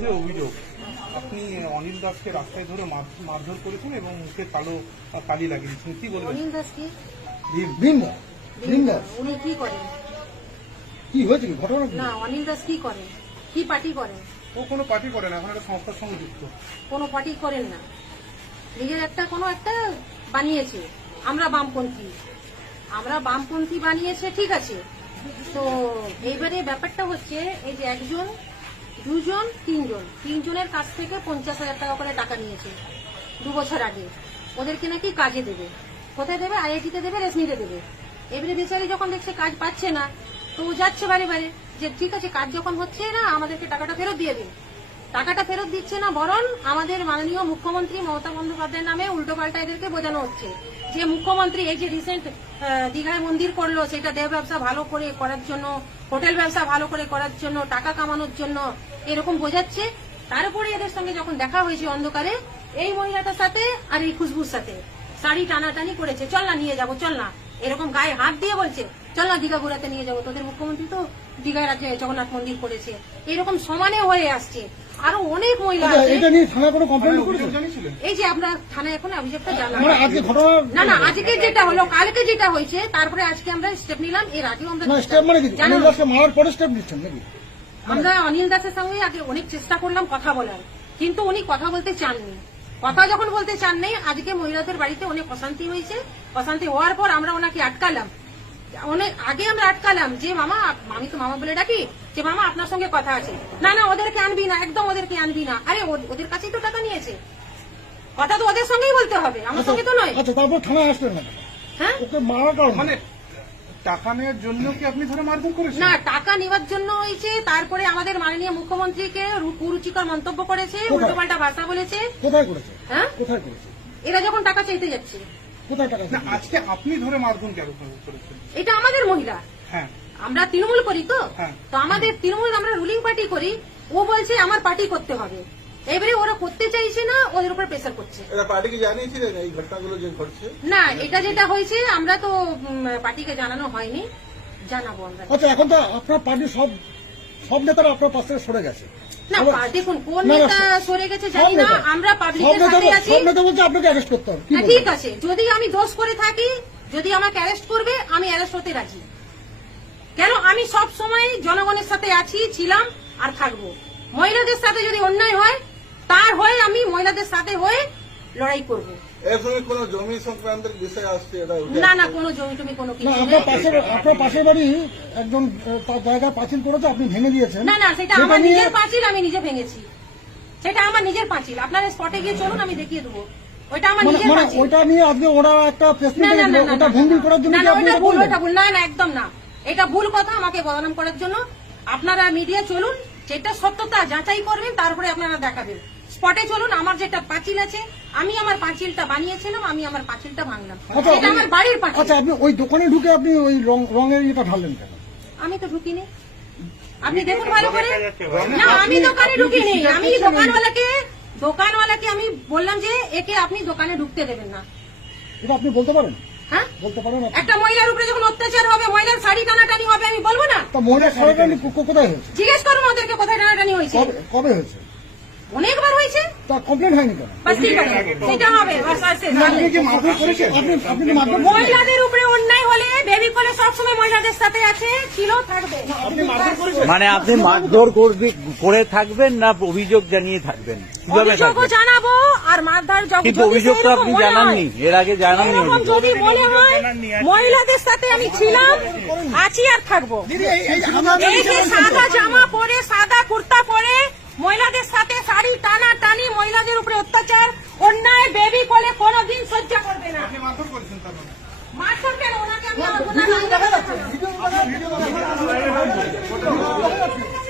যে অভিযোগ। আপনি অনিল দাসকে রাস্তায় ধরে মার- মারধর করেছেন এবং মুখে কালো কালি লাগিয়ে দিয়েছেন কি বলবেন? অনিল দাস কি? ভীম। বৃন্দা বৃন্দা উনি কি করেন? কি হয়েছে কি? ঘটনা না অনিল দাস কি করেন কি পার্টি করেন? ও কোনো পার্টি করে না এখন একটা সংস্থার সঙ্গে যুক্ত। কোনো পার্টি করেন না। নিজের একটা কোনো একটা বানিয়েছে। আমরা বামপন্থী। আমরা বামপন্থী বানিয়েছে ঠিক আছে। তো এইবারে ব্যাপারটা হচ্ছে এই যে একজন দুজন, তিনজন। তিনজনের কাছ থেকে পঞ্চাশ হাজার টাকা করে টাকা নিয়েছে। দু বছর আগে। ওদেরকে নাকি কাজে দেবে। কোথায় দেবে? আইআইটিতে দেবে রেশমিতে দেবে। এবারে বেচারি যখন দেখছে কাজ পাচ্ছে না, তো ও যাচ্ছে বারে বারে যে, ঠিক আছে, কাজ যখন হচ্ছে না, আমাদেরকে টাকাটা ফেরত দিয়ে দিন টাকাটা ফেরত দিচ্ছে না, বরং আমাদের মাননীয় মুখ্যমন্ত্রী মমতা বন্দ্যোপাধ্যায়ের নামে উল্টোপাল্টা এদেরকে বোঝানো হচ্ছে। যে, মুখ্যমন্ত্রী, এই যে রিসেন্ট দীঘায় মন্দির করল, সেটা দেহ ব্যবসা ভালো করে করার জন্য হোটেল ব্যবসা ভালো করে করার জন্য, টাকা কামানোর জন্য এরকম বোঝাচ্ছে। তারপরে এদের সঙ্গে যখন দেখা হয়েছে অন্ধকারে, এই মহিলাটার সাথে আর এই খুশবুর সাথে। শাড়ি টানাটানি করেছে। চল না, নিয়ে যাব, চল না। এরকম গায়ে হাত দিয়ে বলছে চল না দীঘা ঘোরাতে নিয়ে যাব তোদের মুখ্যমন্ত্রী তো দীঘায় রাজ্যে জগন্নাথ মন্দির করেছে। এরকম সমানে হয়ে আসছে। আরও অনেক মহিলা আচ্ছা, এই যে আমরা থানায় এখন অভিযোগটা জানালাম মানে না না আজকে যেটা হলো কালকে যেটা হয়েছে তারপরে আজকে আমরা স্টেপ নিলাম এর আগেও আমরা মানে কি? জানো অনিল দাসকে মারার পরে স্টেপ নিচ্ছেন নাকি? আমরা অনিল দাসের সঙ্গে আগে অনেক চেষ্টা করলাম কথা বলার কিন্তু উনি কথা বলতে চাননি। কথা যখন বলতে চান নেই আজকে মহিলাদের বাড়িতে অনেক অশান্তি হয়েছে। অশান্তি হওয়ার পর আমরা ওনাকে আটকালাম। অনেক আগে আমরা আটকালাম যে মামা আমি তো মামা বলে ডাকি যে মামা আপনার সঙ্গে কথা আছে। না না ওদেরকে আনবি না একদম ওদেরকে আনবি না। আরে ও- ওদের কাছেই তো টাকা নিয়েছে। কথা তো ওদের সঙ্গেই বলতে হবে আমার সঙ্গে তো নয়। আচ্ছা তারপর থানায় আসলেন হ্যাঁ? ওকে মারার কারণ? মানে টাকা নেওয়ার জন্য কি আপনি ধরে মারধর করেছেন? না টাকা নেওয়ার জন্য হয়েছে তারপরে আমাদের মাননীয় মুখ্যমন্ত্রীকে কুরুচিকর মন্তব্য করেছে? উল্টোপাল্টা ভাষা বলেছে। কোথায় করেছে? হ্যাঁ? কোথায় করেছে? এরা যখন টাকা চাইতে যাচ্ছে। কোথায় টাকা না আজকে আপনি ধরে মারধর কেন করেছেন? এটা আমাদের মহিলা। হ্যাঁ। আমরা তৃণমূল করি তো। হ্যাঁ। তো আমাদের তৃণমূল আমরা রুলিং পার্টি করি ও বলছে আমার পার্টি করতে হবে। এবারে ওরা করতে চাইছে না ওদের উপর প্রেসার করছে। এরা পার্টিকে জানিয়েছিলেন এই ঘটনাগুলো যে ঘটছে? না এটা যেটা হয়েছে আমরা তো পার্টিকে জানানো হয়নি। জানাব আমরা। আচ্ছা এখন তো আপনার পার্টির সব সব নেতারা আপনার পাশ থেকে সরে গেছে। না দেখুন কোন না, না, নেতা সরে গেছে জানি না আমরা পাবলিকের সাথে আছি। সব নেতা বলছে আপনাকে অ্যারেস্ট করতে হবে। কি বলবেন? ঠিক আছে যদি আমি দোষ করে থাকি যদি আমাকে অ্যারেস্ট করবে আমি অ্যারেস্ট হতে রাজি। কেন? আমি সব সময় জনগণের সাথে আছি ছিলাম আর থাকব। মহিলাদের সাথে যদি অন্যায় হয় তার হয়ে আমি মহিলাদের সাথে হয়ে লড়াই করব। কোনো জমি সংক্রান্তের বিষয় আসছে না না কোনো জমি টমি কোনো কিছু আপনার পাশের বাড়ি একজন আহ, পাঁচিল করেছে আপনি ভেঙে দিয়েছেন। না না সেটা আমার নিজের পাঁচিল আমি নিজে ভেঙেছি। সেটা আমার নিজের পাঁচিল। আপনারা স্পটে গিয়ে চলুন আমি দেখিয়ে দেবো। ওইটা আমার নিজের পাঁচিল। ওইটা নিয়ে আজকে ওরা একটা না না না না ওটা না, করার জন্য না, কি না, আপনি ওটা ভুল ওটা ভুল না না একদম না। এটা ভুল কথা আমাকে বদনাম করার জন্য। আপনারা মিডিয়া চলুন যেটা সত্যতা যাচাই করবেন তারপরে আপনারা দেখাবেন। স্পটে চলুন আমার যেটা পাঁচিল আছে আমি আমার পাঁচিলটা বানিয়েছিলাম আমি আমার পাঁচিলটা ভাঙলাম। আচ্ছা, এটা আমার বাড়ির পাঁচিল। আচ্ছা আপনি ওই দোকানে ঢুকে আপনি ওই রং রঙের ইয়েটা ঢাললেন কেন? আমি তো ঢুকিনি। আপনি দেখুন ভালো করে। না আমি দোকানে ঢুকিনি। আমি দোকানওয়ালাকে দোকানওয়ালাকে আমি বললাম যে একে আপনি দোকানে ঢুকতে দেবেন না। এটা আপনি বলতে পারেন? হ্যাঁ? বলতে পারেন? একটা মহিলার উপরে যখন অত্যাচার হবে মহিলার শাড়ি টানাটানি হবে আমি বলব না? তা মহিলা সরকারি কোথায় হয়েছে জিজ্ঞেস করুন ওদেরকে কোথায় টানাটানি হয়েছে? কবে হয়েছে? অনেকবার হয়েছে? তা কমপ্লেন হয়নি কেন? বাস ঠিক আছে সেটা হবে বাস আসছে আপনি কি মারধর করেছেন? আপনি আপনি মারধর মহিলাদের উপরে অন্যায় কলে সবসময় মহিলাদের সাথে আছে ছিল থাকবে। মানে আপনি মারধর করবে করে থাকবেন না অভিযোগ জানিয়ে থাকবেন? কীভাবে অভিযোগও জানাব আর মারধার যখন কিন্তু অভিযোগ তো আপনি জানাননি এর আগে জানাননি এরকম যদি মনে হয় মহিলাদের সাথে আমি ছিলাম আছি আর থাকব। এই যে সাদা জামা পরে সাদা কুর্তা পরে মহিলাদের সাথে শাড়ি টানা টানি মহিলাদের উপরে অত্যাচার অন্যায় বেবি কোলে কোনোদিন সহ্য করবে না আপনি মারধর করেছেন তার মানে মারধর কেন ওনাকে আমি ভিডিও দেখা যাচ্ছে ভিডিও দেখা যাচ্ছে